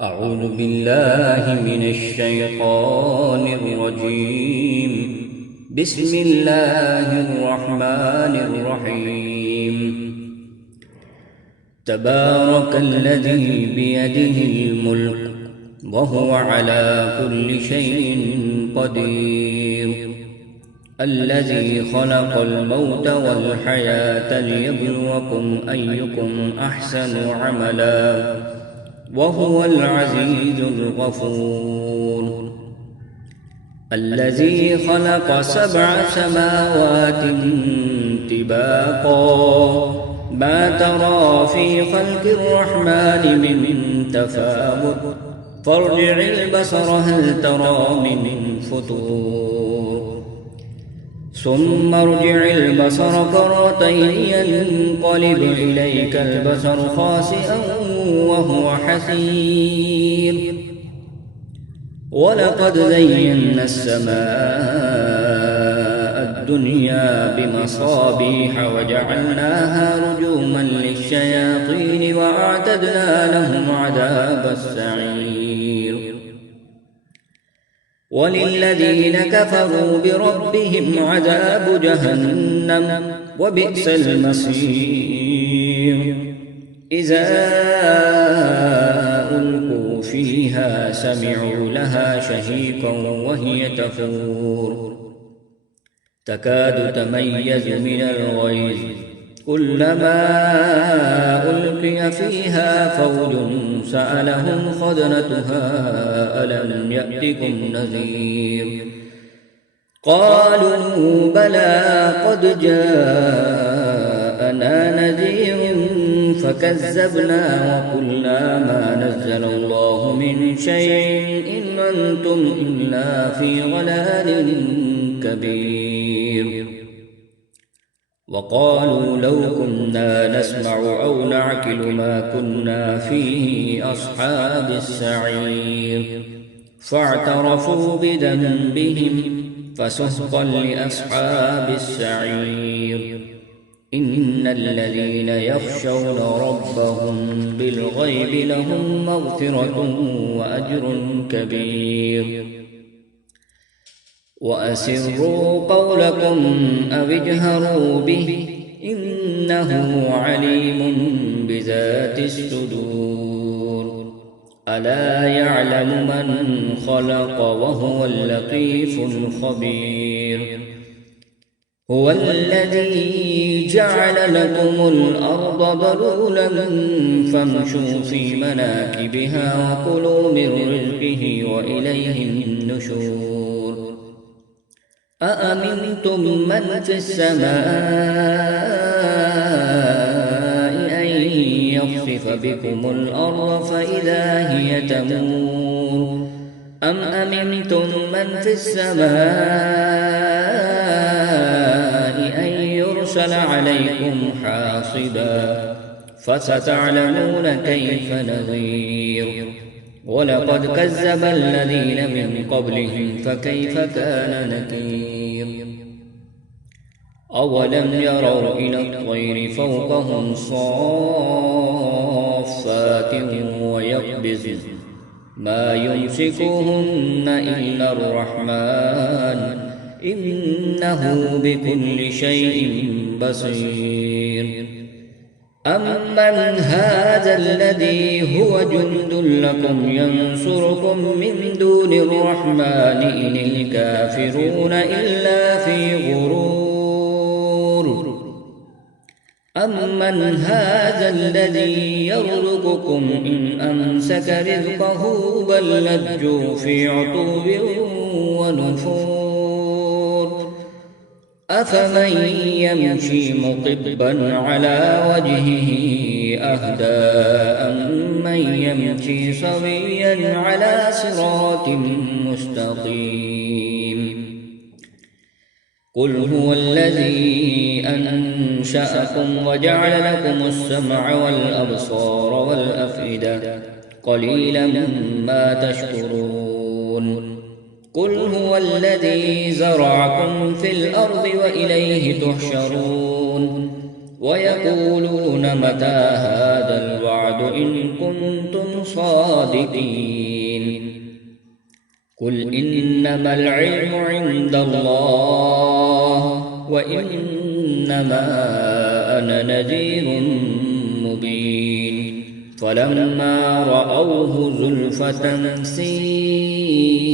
أعوذ بالله من الشيطان الرجيم. بسم الله الرحمن الرحيم. تبارك الذي بيده الملك وهو على كل شيء قدير، الذي خلق الموت والحياة ليبلوكم أيكم أحسن عملا وهو العزيز الغفور. الذي خلق 7 سماوات طباقا ما ترى في خلق الرحمن من تفاوت فارجع البصر هل ترى من فطور ثم ارجع البصر كرتين ينقلب إليك البصر خاسئا وهو حسير. ولقد زينا السماء الدنيا بمصابيح وجعلناها رجوما للشياطين وأعتدنا لهم عذاب السعير. وللذين كفروا بربهم عذاب جهنم وبئس المصير. إذا ألقوا فيها سمعوا لها شهيقا وهي تفور تكاد تميز من الغيظ كلما ألقي فيها فوج سألهم خزنتها ألم يأتكم نذير قالوا بلى قد جاءنا نذير فكذبنا وقلنا ما نزل الله من شيء إن أنتم إلا في ضلال كبير. وقالوا لو كنا نسمع أو نعقل ما كنا في أصحاب السعير فاعترفوا بذنبهم فسحقا لأصحاب السعير. إن الذين يخشون ربهم بالغيب لهم مغفرة وأجر كبير. وأسروا قولكم أو اجهروا به إنه عليم بذات الصدور. ألا يعلم من خلق وهو اللطيف الخبير. هو الذي جعل لكم الأرض ذلولا فامشوا في مناكبها وكلوا من رزقه وإليه النشور. أأمنتم من في السماء أن يخسف بكم الأرض فإذا هي تمور أم أمنتم من في السماء أن يرسل عليكم حاصبا فستعلمون كيف نذير. ولقد كذب الذين من قبلهم فكيف كان نكير. أولم يروا إلى الطير فوقهم صافات ويقبضن ما يمسكهن إلا الرحمن إنه بكل شيء بصير. أمن هذا الذي هو جند لكم ينصركم من دون الرحمن إن الكافرون إلا في غرور. أمن هذا الذي يرزقكم إن أمسك رزقه بل لجوا في عتو ونفور. أفمن يمشي مطبا على وجهه أهدى أمن يمشي سويا على صراط مستقيم. قل هو الذي أنشأكم وجعل لكم السمع والأبصار والأفئدة قليلا ما تشكرون. قل هو الذي زرعكم في الأرض وإليه تحشرون. ويقولون متى هذا الوعد إن كنتم صادقين قل إنما العلم عند الله وإنما أنا نذير مبين فلما رأوه زلفة سيئت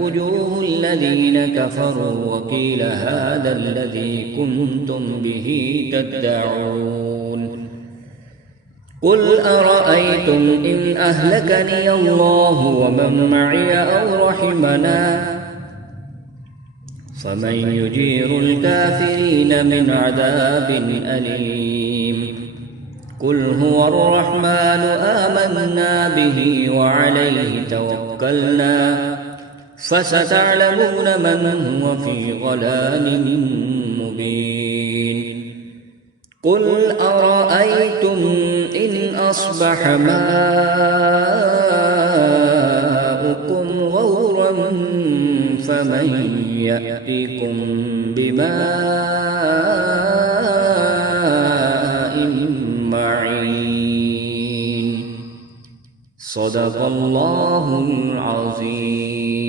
وجوه الذين كفروا وقيل هذا الذي كنتم به تدعون قل أرأيتم إن أهلكني الله ومن معي أو رحمنا فمن يجير الكافرين من عذاب أليم قل هو الرحمن آمنا به وعليه توكلنا فستعلمون من هو في ضلال مبين قل أرأيتم إن أصبح ماؤكم غورا فمن يأتيكم بماء معين صدق الله العظيم.